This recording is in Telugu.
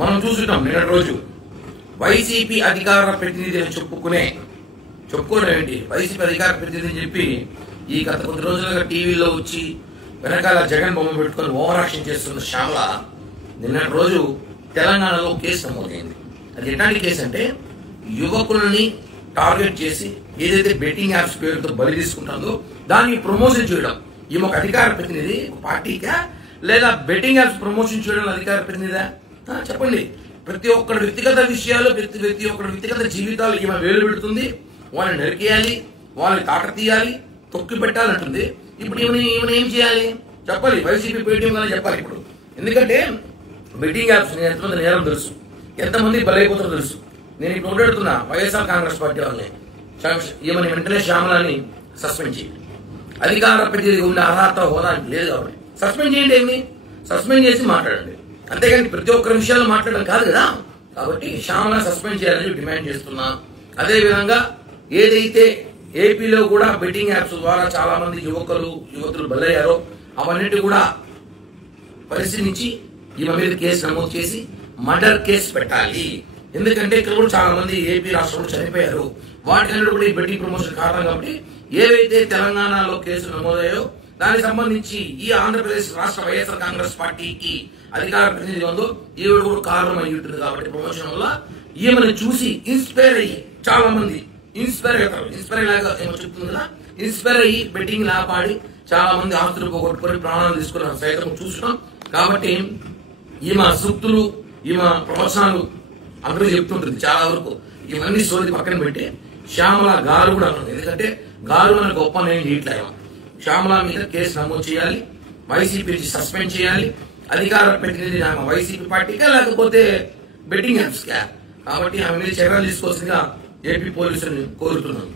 మనం చూస్తున్నాం నిన్నటి రోజు వైసీపీ అధికార ప్రతినిధి అని చెప్పుకోవడం ఏంటి, వైసీపీ అధికార ప్రతినిధి అని చెప్పి ఈ గత కొద్ది రోజులుగా టీవీలో వచ్చి వెనకాల జగన్ బొమ్మ పెట్టుకొని ఓవర్ యాక్షన్ చేస్తున్న శ్యామల నిన్నటి రోజు తెలంగాణలో కేసు నమోదైంది. అది ఎట్లాంటి కేసు అంటే, యువకులని టార్గెట్ చేసి ఏదైతే బెట్టింగ్ యాప్స్ పేరుతో బలి తీసుకుంటుందో దాన్ని ప్రమోషన్ చేయడం. ఈమె ఒక అధికార ప్రతినిధి పార్టీకా, లేదా బెట్టింగ్ యాప్స్ ప్రమోషన్ చేయడం అధికార ప్రతినిధా? చెప్పండి. ప్రతి ఒక్కరి వ్యక్తిగత విషయాలు, ప్రతి ఒక్కరి వ్యక్తిగత జీవితాలు ఈమె వేలు పెడుతుంది. వాళ్ళని నరికేయాలి, వాళ్ళని తాకతీయాలి, తొక్కి పెట్టాలంటుంది. ఇప్పుడు ఈమెను ఏం చేయాలి చెప్పాలి, వైసీపీ పేటీఎం కానీ చెప్పాలి ఇప్పుడు. ఎందుకంటే బెట్టింగ్ యాప్స్ ఎంతమంది నేరం తెలుసు, ఎంతమంది బలైపోతారో తెలుసు. నేను ఇప్పుడు మాట్లాడుతున్నా వైఎస్ఆర్ కాంగ్రెస్ పార్టీ వాళ్ళని, ఈమెను వెంటనే శ్యామలని సస్పెండ్ చేయండి. అధికార ప్రతినిధి ఉన్న అర్హత హోదా లేదు కాబట్టి సస్పెండ్ చేయండి. ఏమి సస్పెండ్ చేసి మాట్లాడండి, అంతేగాని ప్రతి ఒక్కరి విషయాలు మాట్లాడడం కాదు కదా. కాబట్టి శ్యామల సస్పెండ్ చేయాలని డిమాండ్ చేస్తున్నా. అదేవిధంగా ఏదైతే ఏపీలో కూడా బెట్టింగ్ యాప్స్ ద్వారా చాలా మంది యువతులు బలయ్యారో అవన్నిటి కూడా పరిశీలించి ఈమె మీద కేసు నమోదు చేసి మర్డర్ కేసు పెట్టాలి. ఎందుకంటే ఇక్కడ కూడా చాలా మంది ఏపీ రాష్ట్రంలో చనిపోయారు. వాటికన్నా కూడా ఈ బెట్టింగ్ ప్రమోషన్ కారణం కాబట్టి ఏవైతే తెలంగాణలో కేసులు నమోదయ్యాయో దానికి సంబంధించి ఈ ఆంధ్రప్రదేశ్ రాష్ట్ర వైఎస్ఆర్ కాంగ్రెస్ పార్టీకి అధికార ప్రతినిధి ఉందో ఈవిడ కూడా కారణం అయి ఉంటుంది. కాబట్టి ప్రమోషన్ వల్ల ఈమెను చూసి ఇన్స్పైర్ అయ్యి చాలా మంది ఇన్స్పైర్ లాగా ఏమో చెప్తుంది కదా, ఇన్స్పైర్ అయ్యి బెట్టింగ్ లాపాడి చాలా మంది ఆస్తులు పోగొట్టుకొని ప్రాణాలు తీసుకున్న సైతం చూస్తున్నాం. కాబట్టి ఈమె సూక్తులు, ఈమె ప్రవచనాలు అందరూ చెప్తుంటుంది చాలా వరకు. ఇవన్నీ సోది పక్కన పెట్టి శ్యామల గారు కూడా అన్నది. ఎందుకంటే గారు అనే గొప్ప నేను చేయట్లేదు. శ్యామల మీద కేసు నమోదు చేయాలి, వైసీపీ నుంచి సస్పెండ్ చేయాలి. అధికార ప్రతినిధి ఆమె వైసీపీ పార్టీకా లేకపోతే బెట్టింగ్ యాప్స్ కా. కాబట్టి ఆమె మీద చర్యలు తీసుకోవాల్సిందిగా ఏపీ పోలీసులను కోరుతున్నాను.